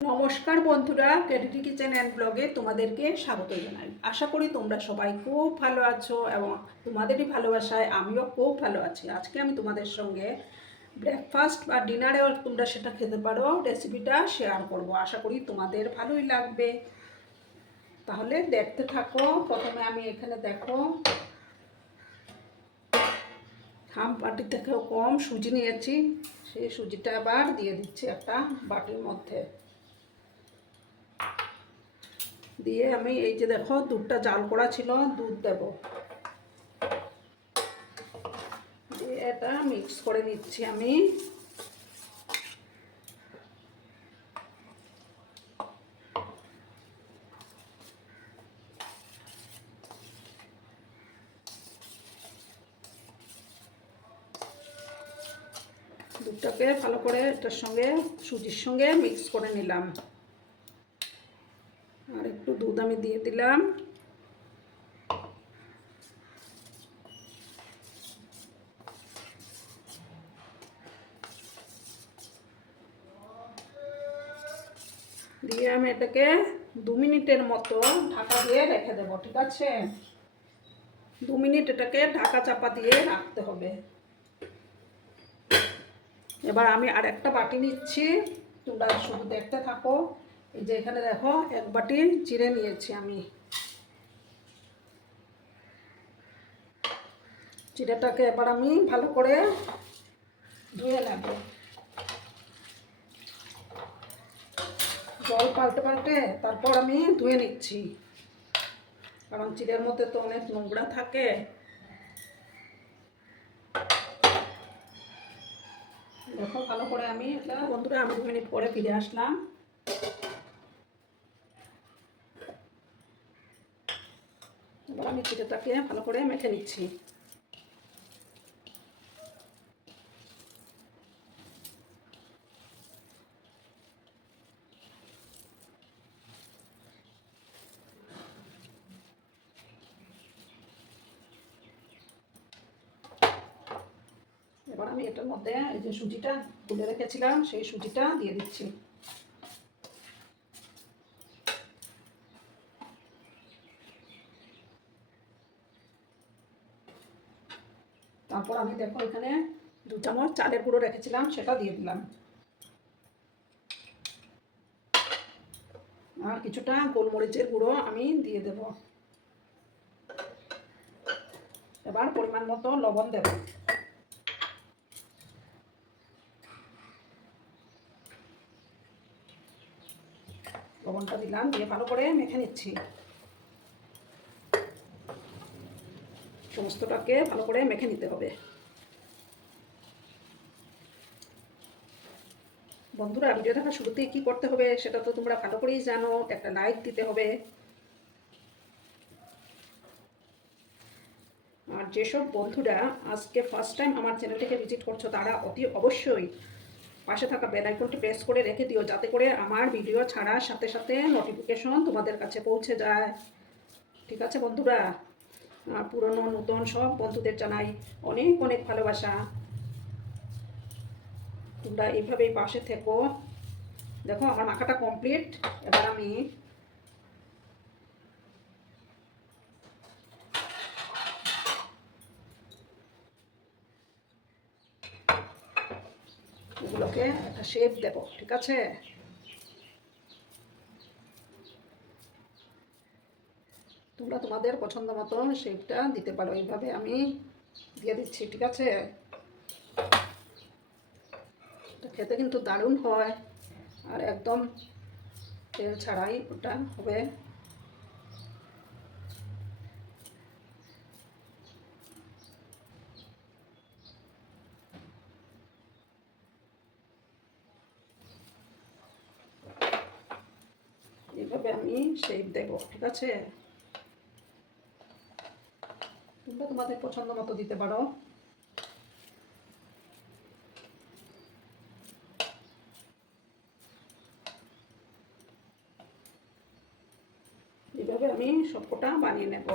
নমস্কার বন্ধুরা ক্রেডিটি kitchen and ব্লগে তোমাদেরকে স্বাগত জানাই। আশা করি তোমরা সবাই খুব ভালো আছো এবং তোমাদেরই ভালোবাসায় আমিও খুব ভালো আছি। আজকে আমি তোমাদের সঙ্গে ব্রেকফাস্ট বা ডিনারেও তোমরা সেটা খেতে পারো রেসিপিটা শেয়ার করব। আশা করি তোমাদের ভালোই লাগবে। তাহলে দেখতে থাকো, প্রথমে আমি এখানে দেখো হাম বাটি থেকেও কম সুজি নিয়েছি। সেই সুজিটা আবার দিয়ে দিচ্ছি একটা বাটির মধ্যে। দিয়ে আমি এই যে দেখো, দুধটা জাল করা ছিল, দুধ দেব। দিয়ে এটা মিক্স করে নিচ্ছি আমি। দুধটাকে ভালো করে এটার সঙ্গে, সুজির সঙ্গে মিক্স করে নিলাম। আর একটু দুধ আমি দিয়ে দিলাম। দিয়ে আমি এটাকে দু মিনিটের মতো ঢাকা দিয়ে রেখে দেবো, ঠিক আছে? দু মিনিট এটাকে ঢাকা চাপা দিয়ে রাখতে হবে। এবার আমি আর একটা বাটি নিচ্ছি। তোমরা শুধু দেখতে থাকো। এই যে এখানে দেখো এক বাটি চিড়ে নিয়েছি আমি। চিড়েটাকে এবার আমি ভালো করে ধুয়ে নেব। জল পাল্টে পাল্টে তারপর আমি ধুয়ে নিচ্ছি। কারণ চিড়ের মধ্যে তো অনেক নোংরা থাকে। দেখো ভালো করে আমি এটা বন্ধুরা, আমি দু মিনিট পরে ফিরে আসলাম। আমি চিড়েটাকে ভালো করে মেখে নিচ্ছি। এবার আমি এটার মধ্যে এই যে সুজিটা তুলে রেখেছিলাম, সেই সুজিটা দিয়ে দিচ্ছি। তারপর আমি দেখো এখানে দু চামচ চালের গুঁড়ো রেখেছিলাম সেটা দিয়ে দিলাম। আর কিছুটা গোলমরিচের গুঁড়ো আমি দিয়ে দেব। এবার পরিমাণ মতো লবণ দেব। লবণটা দিলাম, দিয়ে ভালো করে মেখে নিচ্ছি। সমস্তটাকে ভালো করে মেখে নিতে হবে। বন্ধুরা, ভিডিও দেখা শুরুতেই কী করতে হবে সেটা তো তোমরা ভালো করেই জানো, একটা লাইক দিতে হবে। আর যেসব বন্ধুরা আজকে ফার্স্ট টাইম আমার চ্যানেলটিকে ভিজিট করছ, তারা অতি অবশ্যই পাশে থাকা বেল আইকনটি প্রেস করে রেখে দিও, যাতে করে আমার ভিডিও ছাড়ার সাথে সাথে নোটিফিকেশন তোমাদের কাছে পৌঁছে যায়। ঠিক আছে বন্ধুরা? পুরনো, নতুন সব বন্ধুদের জানাই অনেক অনেক ভালোবাসা। তোমরা এইভাবেই পাশে থেকো। দেখো, আমার মাখাটা কমপ্লিট এবার আমি এগুলোকে একটা শেপ দেব, ঠিক আছে তোমরা তোমাদের পছন্দ মতো শেপটা দিতে পারো। এইভাবে আমি দিয়ে দিচ্ছি, ঠিক আছে? খেতে কিন্তু দারুণ হয়। আর একদম তেল ছাড়াই ওটা হবে। এইভাবে আমি শেপ দেবো, ঠিক আছে? তোমরা তোমাদের পছন্দ মতো দিতে পারো। এইভাবে আমি সবকটা বানিয়ে নেব।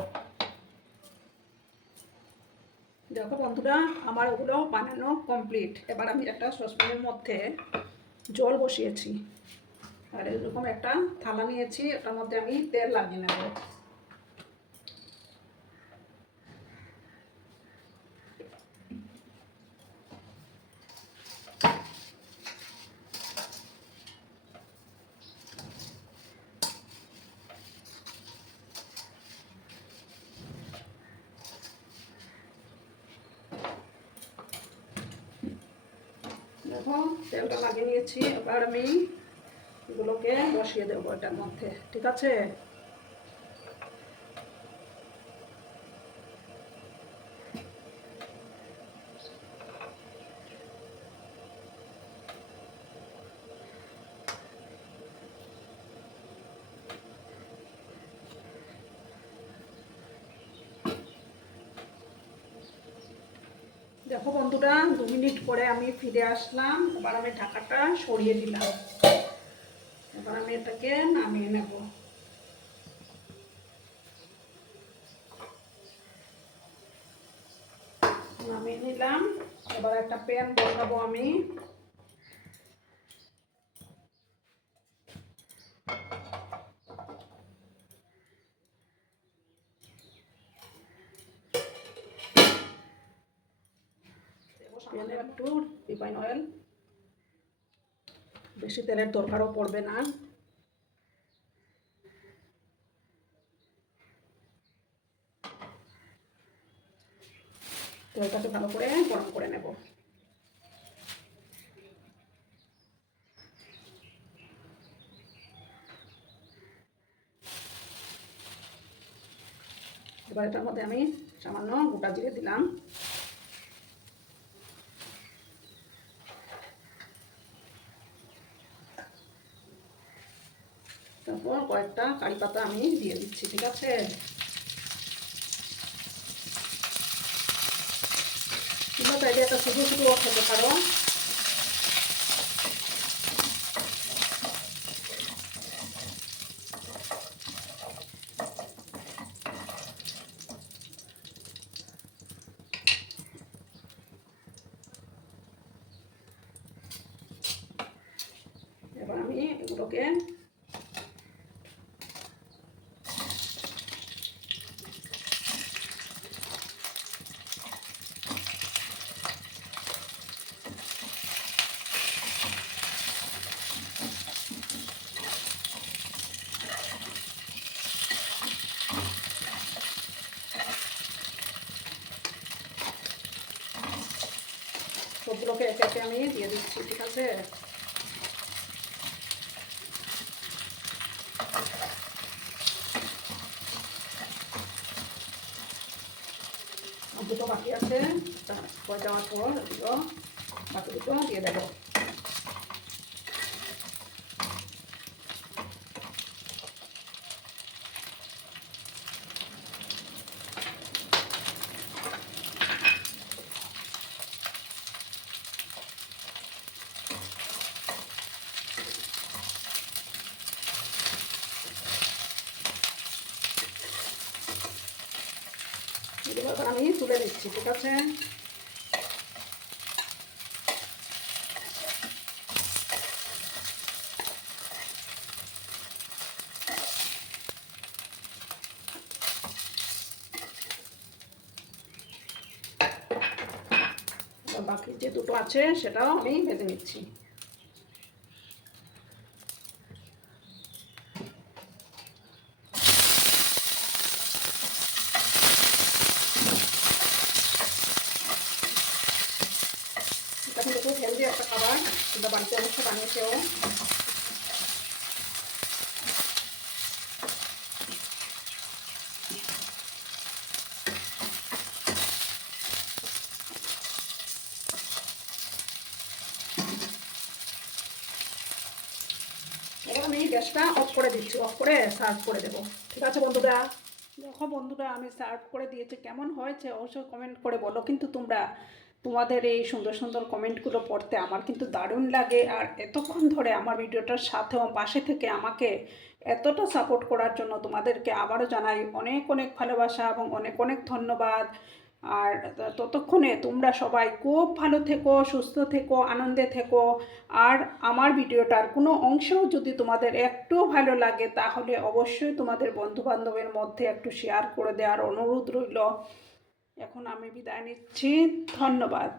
দেখো বন্ধুরা, আমার ওগুলো বানানো কমপ্লিট এবার আমি একটা সসপ্যানের মধ্যে জল বসিয়েছি। আর এরকম একটা থালা নিয়েছি, এটার মধ্যে আমি তেল লাগিয়ে নেব। দেখো তেলটা লাগিয়ে নিয়েছি। এবার আমি এগুলোকে বসিয়ে দেবো এটার মধ্যে ঠিক আছে? দেখো বন্ধুরা, দু মিনিট পরে আমি ফিরে আসলাম। এবার আমি ঢাকাটা সরিয়ে দিলাম। এবার আমি এটাকে নামিয়ে নেব। নামিয়ে নিলাম। এবার একটা প্যান বসাবো আমি। প্যানে একটু রিফাইন অয়েল। বেশি তেলের দরকারও পড়বে না। তেলটাকে ভালো করে গরম করে নেব। এবার এটার মধ্যে আমি সামান্য গোটা জিরে দিলাম। তারপর কয়েকটা কারি পাতা আমি দিয়ে দিচ্ছি, ঠিক আছে? একটা শুধু শুধু খেতে পারো। এবার আমি এগুলোকে একে আমি দিয়ে দিচ্ছি ঠিক আছে দুটো বাকি আছে হয়ে আমার পর এগুলো বাকি দুটো দিয়ে দেবো এগুলো এবার আমি তুলে দিচ্ছি ঠিক আছে? বাকি যে দুটো আছে, সেটাও আমি ভেজে নিচ্ছি এটা কিন্তু খুব হেলদি একটা খাবার তোমরা বাড়িতে অবশ্যই বানিয়েছেও এবার আমি গ্যাসটা অফ করে দিচ্ছি অফ করে সার্ভ করে দেবো। ঠিক আছে বন্ধুরা? দেখো বন্ধুরা, আমি সার্ভ করে দিয়েছি। কেমন হয়েছে? অবশ্যই কমেন্ট করে বলো। কিন্তু তোমরা, তোমাদের এই সুন্দর সুন্দর কমেন্টগুলো পড়তে আমার কিন্তু দারুণ লাগে। আর এতক্ষণ ধরে আমার ভিডিওটার সাথে পাশে থেকে আমাকে এতটা সাপোর্ট করার জন্য তোমাদেরকে আবারও জানাই অনেক অনেক ভালোবাসা এবং অনেক অনেক ধন্যবাদ। আর ততক্ষণে তোমরা সবাই খুব ভালো থেকো, সুস্থ থেকো, আনন্দে থেকো। আর আমার ভিডিওটার কোনো অংশও যদি তোমাদের একটু ভালো লাগে, তাহলে অবশ্যই তোমাদের বন্ধুবান্ধবের মধ্যে একটু শেয়ার করে দেওয়ার অনুরোধ রইল। এখন আমি বিদায় নিচ্ছি। ধন্যবাদ।